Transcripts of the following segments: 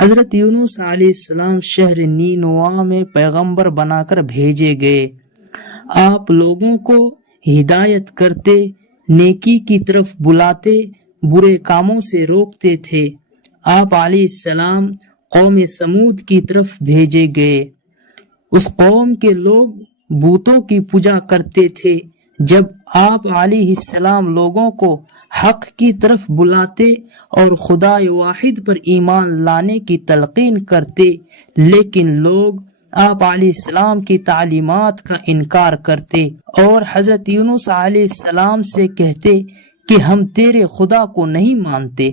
حضرت یونس علیہ السلام شہر نینوا میں پیغمبر بنا کر بھیجے گئے۔ آپ لوگوں کو ہدایت کرتے، نیکی کی طرف بلاتے، برے کاموں سے روکتے تھے۔ آپ علیہ السلام قوم سمود کی طرف بھیجے گئے۔ اس قوم کے لوگ بتوں کی پوجا کرتے تھے۔ جب آپ علیہ السلام لوگوں کو حق کی طرف بلاتے اور خدا واحد پر ایمان لانے کی تلقین کرتے، لیکن لوگ آپ علیہ السلام کی تعلیمات کا انکار کرتے اور حضرت یونس علیہ السلام سے کہتے کہ ہم تیرے خدا کو نہیں مانتے،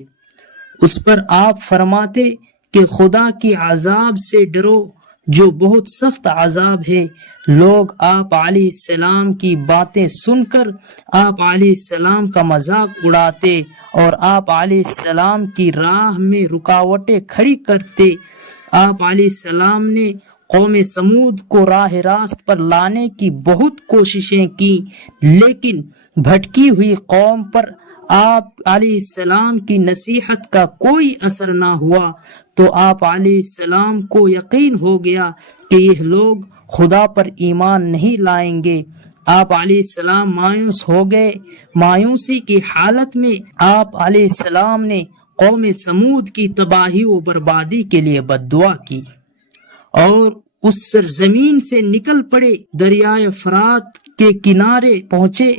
اس پر آپ فرماتے کہ خدا کی عذاب سے ڈرو جو بہت سخت عذاب ہے۔ لوگ آپ علیہ السلام کی باتیں سن کر آپ علیہ السلام کا مذاق اڑاتے اور آپ علیہ السلام کی راہ میں رکاوٹیں کھڑی کرتے۔ آپ علیہ السلام نے قوم سمود کو راہ راست پر لانے کی بہت کوششیں کی، لیکن بھٹکی ہوئی قوم پر آپ علیہ السلام کی نصیحت کا کوئی اثر نہ ہوا، تو آپ علیہ السلام کو یقین ہو گیا کہ یہ لوگ خدا پر ایمان نہیں لائیں گے۔ آپ علیہ السلام مایوس ہو گئے۔ مایوسی کی حالت میں آپ علیہ السلام نے قوم سمود کی تباہی و بربادی کے لیے بد دعا کی اور اس سرزمین سے نکل پڑے۔ دریائے فرات کے کنارے پہنچے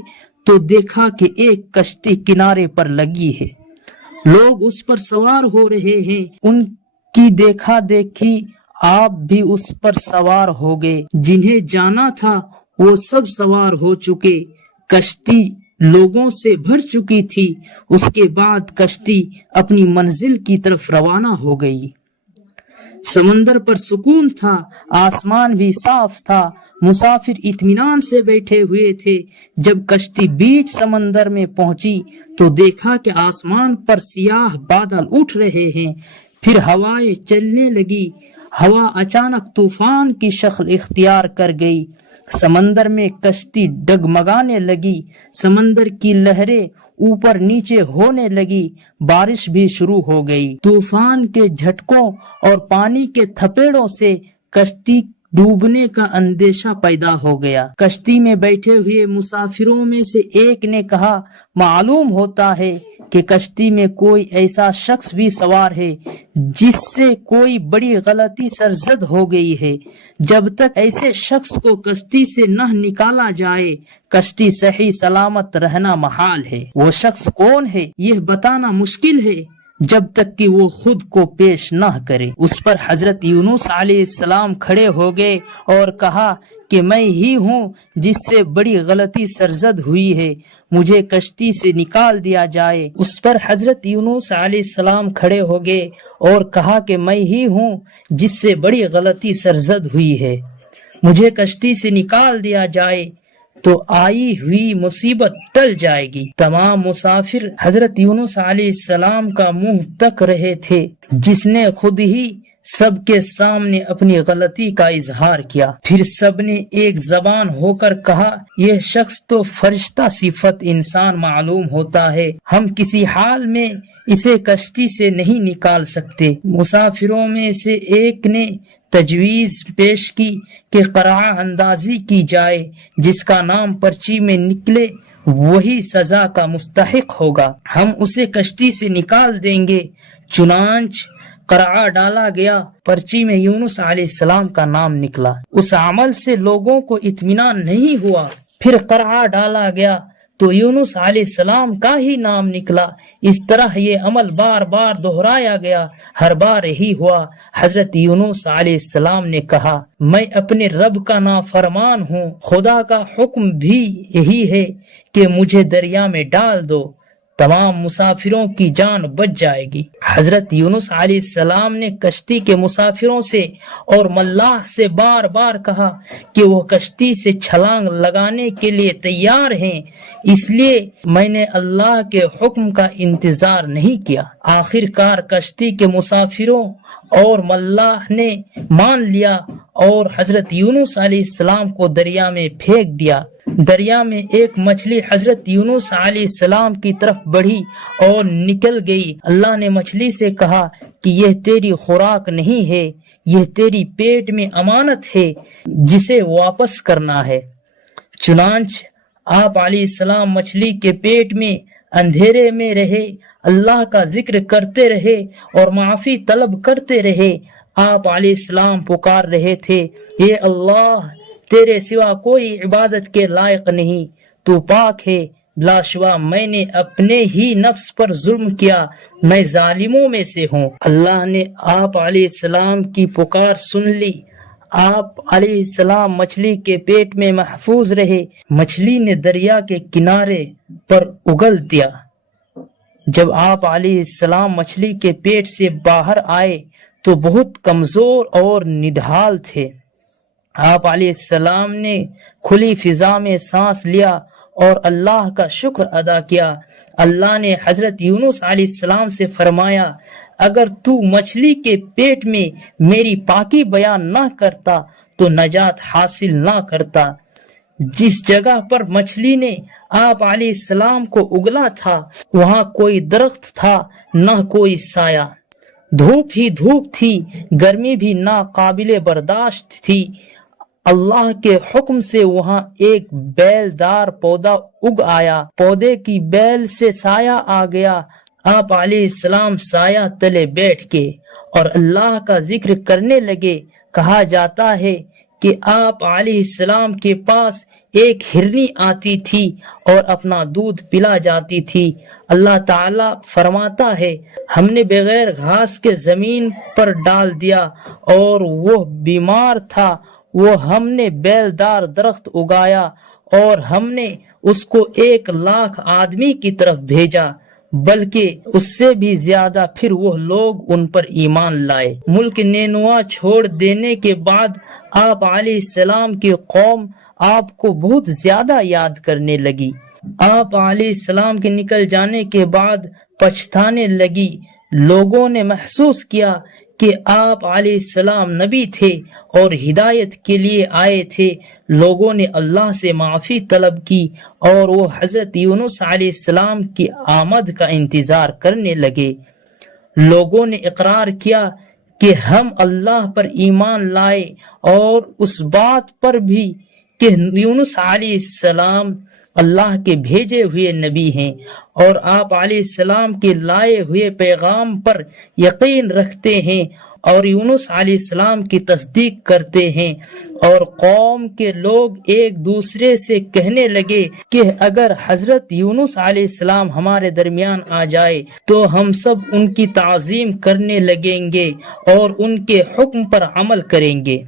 تو دیکھا کہ ایک کشتی کنارے پر لگی ہے، لوگ اس پر سوار ہو رہے ہیں۔ ان کی دیکھا دیکھی آپ بھی اس پر سوار ہو گئے۔ جنہیں جانا تھا وہ سب سوار ہو چکے۔ کشتی لوگوں سے بھر چکی تھی۔ اس کے بعد کشتی اپنی منزل کی طرف روانہ ہو گئی۔ سمندر پر سکون تھا، آسمان بھی صاف تھا، مسافر اطمینان سے بیٹھے ہوئے تھے۔ جب کشتی بیچ سمندر میں پہنچی تو دیکھا کہ آسمان پر سیاہ بادل اٹھ رہے ہیں، پھر ہوائیں چلنے لگی۔ ہوا اچانک طوفان کی شکل اختیار کر گئی۔ سمندر میں کشتی ڈگمگانے لگی، سمندر کی لہریں اوپر نیچے ہونے لگی، بارش بھی شروع ہو گئی۔ طوفان کے جھٹکوں اور پانی کے تھپیڑوں سے کشتی ڈوبنے کا اندیشہ پیدا ہو گیا۔ کشتی میں بیٹھے ہوئے مسافروں میں سے ایک نے کہا، معلوم ہوتا ہے کہ کشتی میں کوئی ایسا شخص بھی سوار ہے جس سے کوئی بڑی غلطی سرزد ہو گئی ہے۔ جب تک ایسے شخص کو کشتی سے نہ نکالا جائے کشتی صحیح سلامت رہنا محال ہے۔ وہ شخص کون ہے یہ بتانا مشکل ہے جب تک کہ وہ خود کو پیش نہ کرے۔ اس پر حضرت یونس علیہ السلام کھڑے ہو گئے اور کہا کہ میں ہی ہوں جس سے بڑی غلطی سرزد ہوئی ہے، مجھے کشتی سے نکال دیا جائے۔ اس پر حضرت یونس علیہ السلام کھڑے ہو گئے اور کہا کہ میں ہی ہوں جس سے بڑی غلطی سرزد ہوئی ہے، مجھے کشتی سے نکال دیا جائے تو آئی ہوئی مصیبت ٹل جائے گی۔ تمام مسافر حضرت یونس علیہ السلام کا منہ تک رہے تھے، جس نے خود ہی سب کے سامنے اپنی غلطی کا اظہار کیا۔ پھر سب نے ایک زبان ہو کر کہا، یہ شخص تو فرشتہ صفت انسان معلوم ہوتا ہے، ہم کسی حال میں اسے کشتی سے نہیں نکال سکتے۔ مسافروں میں سے ایک نے تجویز پیش کی کہ قرعہ اندازی کی جائے، جس کا نام پرچی میں نکلے وہی سزا کا مستحق ہوگا، ہم اسے کشتی سے نکال دیں گے۔ چنانچہ قرعہ ڈالا گیا، پرچی میں یونس علیہ السلام کا نام نکلا۔ اس عمل سے لوگوں کو اطمینان نہیں ہوا۔ پھر قرعہ ڈالا گیا تو یونس علیہ السلام کا ہی نام نکلا۔ اس طرح یہ عمل بار بار دہرایا گیا، ہر بار یہی ہوا۔ حضرت یونس علیہ السلام نے کہا، میں اپنے رب کا نافرمان ہوں، خدا کا حکم بھی یہی ہے کہ مجھے دریا میں ڈال دو، تمام مسافروں کی جان بچ جائے گی۔ حضرت یونس علیہ السلام نے کشتی کے مسافروں سے اور ملاح سے بار بار کہا کہ وہ کشتی سے چھلانگ لگانے کے لیے تیار ہیں، اس لیے میں نے اللہ کے حکم کا انتظار نہیں کیا۔ آخر کار کشتی کے مسافروں اور ملاح نے مان لیا اور حضرت یونس علیہ السلام کو دریا میں پھینک دیا۔ دریا میں ایک مچھلی حضرت یونس علیہ السلام کی طرف بڑھی اور نکل گئی۔ اللہ نے مچھلی سے کہا کہ یہ تیری خوراک نہیں ہے، یہ تیری پیٹ میں امانت ہے جسے واپس کرنا ہے۔ چنانچہ آپ علیہ السلام مچھلی کے پیٹ میں اندھیرے میں رہے، اللہ کا ذکر کرتے رہے اور معافی طلب کرتے رہے۔ آپ علیہ السلام پکار رہے تھے، اے اللہ، تیرے سوا کوئی عبادت کے لائق نہیں، تو پاک ہے، بلا شبہ میں نے اپنے ہی نفس پر ظلم کیا، میں ظالموں میں سے ہوں۔ اللہ نے آپ علیہ السلام کی پکار سن لی۔ آپ علیہ السلام مچھلی کے پیٹ میں محفوظ رہے۔ مچھلی نے دریا کے کنارے پر اگل دیا۔ جب آپ علیہ السلام مچھلی کے پیٹ سے باہر آئے تو بہت کمزور اور نڈھال تھے۔ آپ علیہ السلام نے کھلی فضا میں سانس لیا اور اللہ کا شکر ادا کیا۔ اللہ نے حضرت یونس علیہ السلام سے فرمایا، اگر تو مچھلی کے پیٹ میں میری پاکی بیان نہ کرتا تو نجات حاصل نہ کرتا۔ جس جگہ پر مچھلی نے آپ علیہ السلام کو اگلا تھا وہاں کوئی درخت تھا نہ کوئی سایہ، دھوپ ہی دھوپ تھی، گرمی بھی ناقابل برداشت تھی۔ اللہ کے حکم سے وہاں ایک بیل دار پودا اگ آیا، پودے کی بیل سے سایہ آ گیا۔ آپ علیہ السلام سایہ تلے بیٹھ کے اور اللہ کا ذکر کرنے لگے۔ کہا جاتا ہے کہ آپ علیہ السلام کے پاس ایک ہرنی آتی تھی اور اپنا دودھ پلا جاتی تھی۔ اللہ تعالیٰ فرماتا ہے، ہم نے بغیر گھاس کے زمین پر ڈال دیا اور وہ بیمار تھا، وہ ہم نے بیلدار درخت اگایا اور ہم نے اس کو 1,00,000 آدمی کی طرف بھیجا، بلکہ اس سے بھی زیادہ پھر وہ لوگ ان پر ایمان لائے۔ ملک نینوا چھوڑ دینے کے بعد آپ علیہ السلام کی قوم آپ کو بہت زیادہ یاد کرنے لگی۔ آپ علیہ السلام کے نکل جانے کے بعد پچھتانے لگی۔ لوگوں نے محسوس کیا کہ آپ علیہ السلام نبی تھے اور ہدایت کے لیے آئے تھے۔ لوگوں نے اللہ سے معافی طلب کی اور وہ حضرت یونس علیہ السلام کی آمد کا انتظار کرنے لگے۔ لوگوں نے اقرار کیا کہ ہم اللہ پر ایمان لائے اور اس بات پر بھی کہ یونس علیہ السلام اللہ کے بھیجے ہوئے نبی ہیں، اور آپ علیہ السلام کے لائے ہوئے پیغام پر یقین رکھتے ہیں اور یونس علیہ السلام کی تصدیق کرتے ہیں۔ اور قوم کے لوگ ایک دوسرے سے کہنے لگے کہ اگر حضرت یونس علیہ السلام ہمارے درمیان آ جائے تو ہم سب ان کی تعظیم کرنے لگیں گے اور ان کے حکم پر عمل کریں گے۔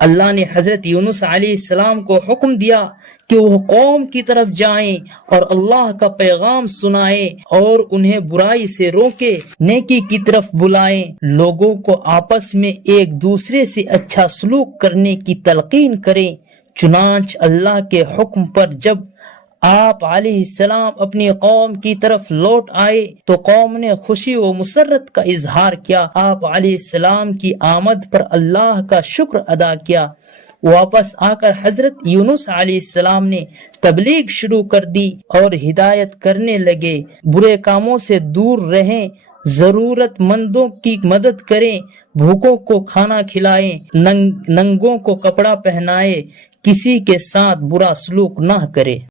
اللہ نے حضرت یونس علیہ السلام کو حکم دیا کہ وہ قوم کی طرف جائیں اور اللہ کا پیغام سنائیں اور انہیں برائی سے روکے، نیکی کی طرف بلائیں، لوگوں کو آپس میں ایک دوسرے سے اچھا سلوک کرنے کی تلقین کریں۔ چنانچہ اللہ کے حکم پر جب آپ علیہ السلام اپنی قوم کی طرف لوٹ آئے تو قوم نے خوشی و مسرت کا اظہار کیا۔ آپ علیہ السلام کی آمد پر اللہ کا شکر ادا کیا۔ واپس آ کر حضرت یونس علیہ السلام نے تبلیغ شروع کر دی اور ہدایت کرنے لگے، برے کاموں سے دور رہیں، ضرورت مندوں کی مدد کریں، بھوکوں کو کھانا کھلائیں، ننگوں کو کپڑا پہنائیں، کسی کے ساتھ برا سلوک نہ کریں۔